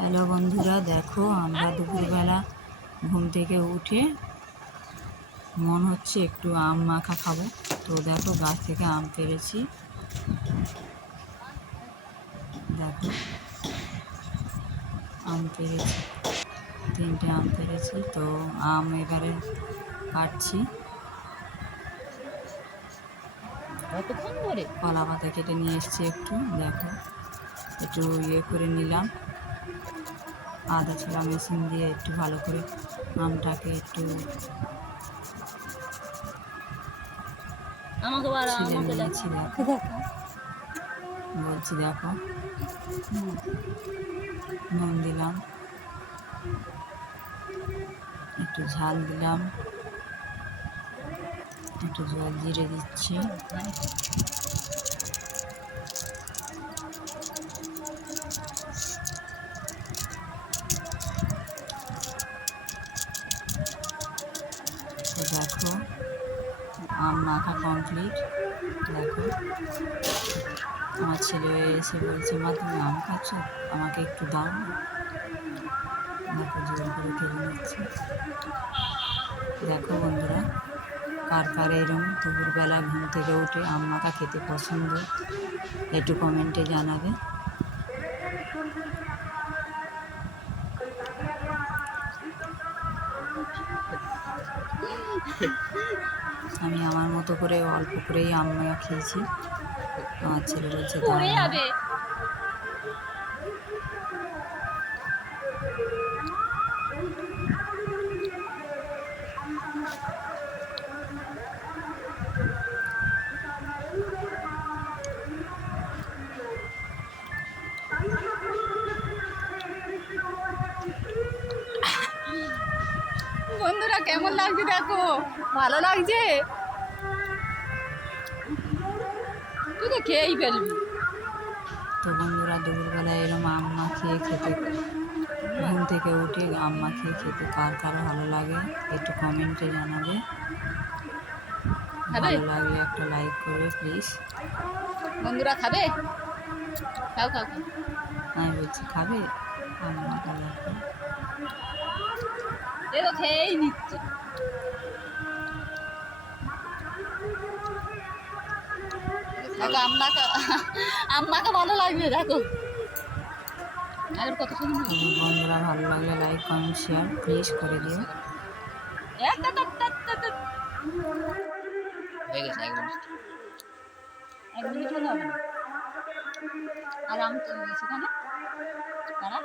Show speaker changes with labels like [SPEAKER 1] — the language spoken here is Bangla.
[SPEAKER 1] হ্যালো বন্ধুরা, দেখো আমরা দুপুরবেলা ঘুম থেকে উঠে মন হচ্ছে একটু আম মাখা খাব। তো দেখো গাছ থেকে আম পেরেছি। দেখো, আম পেরেছি, তিনটে আম পেরেছি। তো আম এবারে কাটছি। কলা পাতা কেটে নিয়ে এসেছি একটু, দেখো, একটু ইয়ে করে নিলাম। আদা ছোলা মেশিন দিয়ে একটু ভালো করে আমটাকে একটু
[SPEAKER 2] দেখো।
[SPEAKER 1] বলছি দেখো। নুন দিলাম। একটু ঝাল দিলাম। একটু জল জিরে দিচ্ছি। দেখো। আম মাখা কমপ্লিট দেখো। আমার ছেলে এসে বলছে, মা, তুমি আম খাচ্ছ? আমাকে একটু দাও দেখো, জোর করে খেয়ে নিচ্ছে। দেখো বন্ধুরা, কার কার এরম দুপুরবেলা ঘুম থেকে উঠে আম মাখা খেতে পছন্দ, একটু কমেন্টে জানাবে। আমি আমার মতো করে অল্প করেই আম খেয়েছি। আমার ছেলে বলছে
[SPEAKER 2] কেমন লাগছে দেখো? ভালো লাগছে? তুই তো খেয়েই ফেলবি।
[SPEAKER 1] তো বন্ধুরা দুপুরবেলা এরম আম মাখিয়ে খেতে। ঘুম থেকে উঠে আম মাখিয়ে খেতে কার কার ভালো লাগে একটু কমেন্টে জানাবে? ভালো লাগলে একটা লাইক করবে প্লিজ
[SPEAKER 2] বন্ধুরা খাবে? খাও খাও
[SPEAKER 1] আমি বলছি খাবে? আম মাখা লাগবে
[SPEAKER 2] এ তো খেয়েই নিচ্ছে দেখো আম্মাকে আম্মাকে ভালো লাগবে দেখো আগের কত সুন্দর
[SPEAKER 1] বন্ধুরা ভালো লাগলে লাইক কমেন্ট শেয়ার প্লিজ করে দিও।
[SPEAKER 2] হয়ে গেছে এক মিনিট এক মিনিট হলে হবে না আর আম তো সেখানে তারা